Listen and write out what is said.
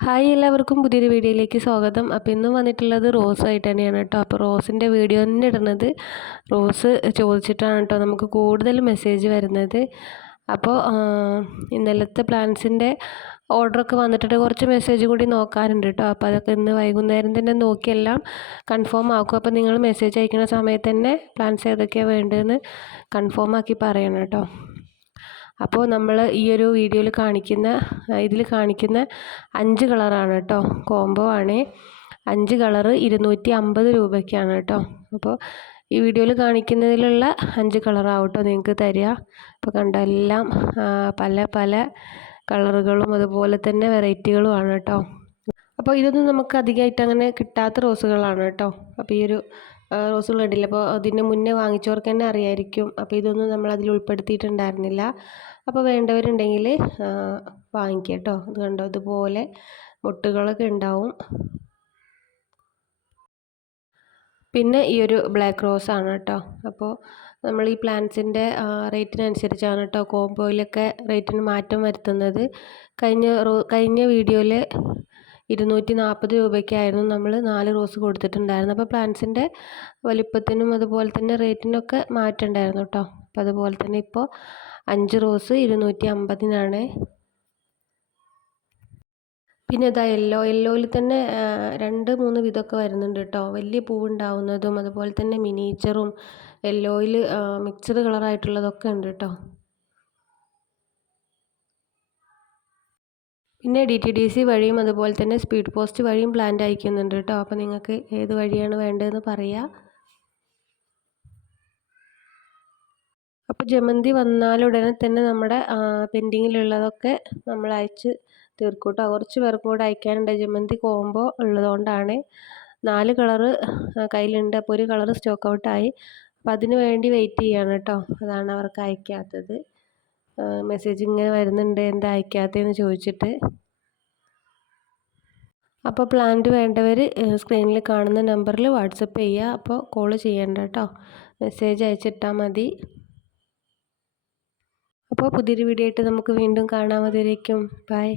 Hi എല്ലാവർക്കും പുതിയൊരു വീഡിയോയിലേക്ക് സ്വാഗതം. അപ്പോൾ ഇന്നും വന്നിട്ടുള്ളത് റോസായിട്ട് തന്നെയാണ് കേട്ടോ. അപ്പോൾ റോസിൻ്റെ വീഡിയോ തന്നെ ഇടുന്നത് റോസ് ചോദിച്ചിട്ടാണ് കേട്ടോ നമുക്ക് കൂടുതൽ മെസ്സേജ് വരുന്നത്. അപ്പോൾ ഇന്നലത്തെ പ്ലാൻസിൻ്റെ ഓർഡറൊക്കെ വന്നിട്ട് കുറച്ച് മെസ്സേജ് കൂടി നോക്കാറുണ്ട് കേട്ടോ. അപ്പോൾ അതൊക്കെ ഇന്ന് വൈകുന്നേരം തന്നെ നോക്കിയെല്ലാം കൺഫേം ആക്കും. അപ്പോൾ നിങ്ങൾ മെസ്സേജ് അയക്കുന്ന സമയത്ത് തന്നെ പ്ലാൻസ് ഏതൊക്കെയാണ് വേണ്ടതെന്ന് കൺഫേം ആക്കി പറയണം കേട്ടോ. അപ്പോൾ നമ്മൾ ഈ ഒരു വീഡിയോയിൽ ഇതിൽ കാണിക്കുന്ന 5 കളറാണ് കേട്ടോ. കോംബോ ആണ്. 5 കളറ് 250 രൂപയ്ക്കാണ് കേട്ടോ. അപ്പോൾ ഈ വീഡിയോയിൽ കാണിക്കുന്നതിലുള്ള 5 കളറാവും കേട്ടോ നിങ്ങൾക്ക് തരിക. അപ്പോൾ കണ്ട എല്ലാം പല പല കളറുകളും അതുപോലെ തന്നെ വെറൈറ്റികളുമാണ് കേട്ടോ. അപ്പോൾ ഇതൊന്നും നമുക്ക് അധികമായിട്ട് അങ്ങനെ കിട്ടാത്ത റോസുകളാണ് കേട്ടോ. അപ്പോൾ ഈ ഒരു റോസുകൾ ഉണ്ടല്ലോ, അപ്പോൾ അതിന് മുന്നേ വാങ്ങിച്ചവർക്ക് തന്നെ അറിയായിരിക്കും. അപ്പോൾ ഇതൊന്നും നമ്മൾ അതിൽ ഉൾപ്പെടുത്തിയിട്ടുണ്ടായിരുന്നില്ല. അപ്പോൾ വേണ്ടവരുണ്ടെങ്കിൽ വാങ്ങിക്കുക കേട്ടോ. ഇത് കണ്ടോ, ഇതുപോലെ മുട്ടുകളൊക്കെ ഉണ്ടാവും. പിന്നെ ഈ ഒരു ബ്ലാക്ക് റോസ് ആണ് കേട്ടോ. അപ്പോൾ നമ്മൾ ഈ പ്ലാന്റ്സിൻ്റെ റേറ്റിനനുസരിച്ചാണ് കേട്ടോ കോംബോയിലൊക്കെ റേറ്റിന് മാറ്റം വരുത്തുന്നത്. കഴിഞ്ഞ വീഡിയോയിൽ 240 രൂപയ്ക്കായിരുന്നു നമ്മൾ 4 റോസ് കൊടുത്തിട്ടുണ്ടായിരുന്നു. അപ്പോൾ പ്ലാന്റ്സിൻ്റെ വലിപ്പത്തിനും അതുപോലെ തന്നെ റേറ്റിനൊക്കെ മാറ്റം ഉണ്ടായിരുന്നു കേട്ടോ. അപ്പോൾ അതുപോലെ തന്നെ ഇപ്പോൾ 5 റോസ് 250-നാണ്. പിന്നെ ഇതാ യെല്ലോയിൽ തന്നെ 2-3 വിധമൊക്കെ വരുന്നുണ്ട് കേട്ടോ. വലിയ പൂവുണ്ടാവുന്നതും അതുപോലെ തന്നെ മിനിയേച്ചറും യെല്ലോയിൽ മിക്സ്ഡ് കളറായിട്ടുള്ളതൊക്കെ ഉണ്ട് കേട്ടോ. പിന്നെ DTDC വഴിയും അതുപോലെ തന്നെ സ്പീഡ് പോസ്റ്റ് വഴിയും പ്ലാന്റ് അയക്കുന്നുണ്ട് കേട്ടോ. അപ്പോൾ നിങ്ങൾക്ക് ഏത് വഴിയാണ് വേണ്ടതെന്ന് പറയുക. അപ്പോൾ ജമന്തി വന്നാലുടനെ തന്നെ നമ്മുടെ പെൻഡിങ്ങിലുള്ളതൊക്കെ നമ്മൾ അയച്ച് തീർക്കും കേട്ടോ. കുറച്ച് പേർക്കും കൂടെ അയക്കാനുണ്ട്. ജമന്തി കോംബോ ഉള്ളതുകൊണ്ടാണ്. 4 കളറ് കയ്യിലുണ്ട്. അപ്പോൾ ഒരു കളറ് സ്റ്റോക്ക് ഔട്ടായി. അപ്പോൾ അതിന് വേണ്ടി വെയിറ്റ് ചെയ്യാണ് കേട്ടോ. അതാണ് അവർക്ക് അയക്കാത്തത്. മെസ്സേജ് ഇങ്ങനെ വരുന്നുണ്ട്, എന്താ അയക്കാത്തതെന്ന് ചോദിച്ചിട്ട്. അപ്പോൾ പ്ലാന്റ് വേണ്ടവർ സ്ക്രീനിൽ കാണുന്ന നമ്പറിൽ വാട്സപ്പ് ചെയ്യുക. അപ്പോൾ കോൾ ചെയ്യേണ്ട കേട്ടോ, മെസ്സേജ് അയച്ചിട്ടാൽ മതി. അപ്പോൾ പുതിയൊരു വീഡിയോ ആയിട്ട് നമുക്ക് വീണ്ടും കാണാം. അതുവരേക്കും ബൈ.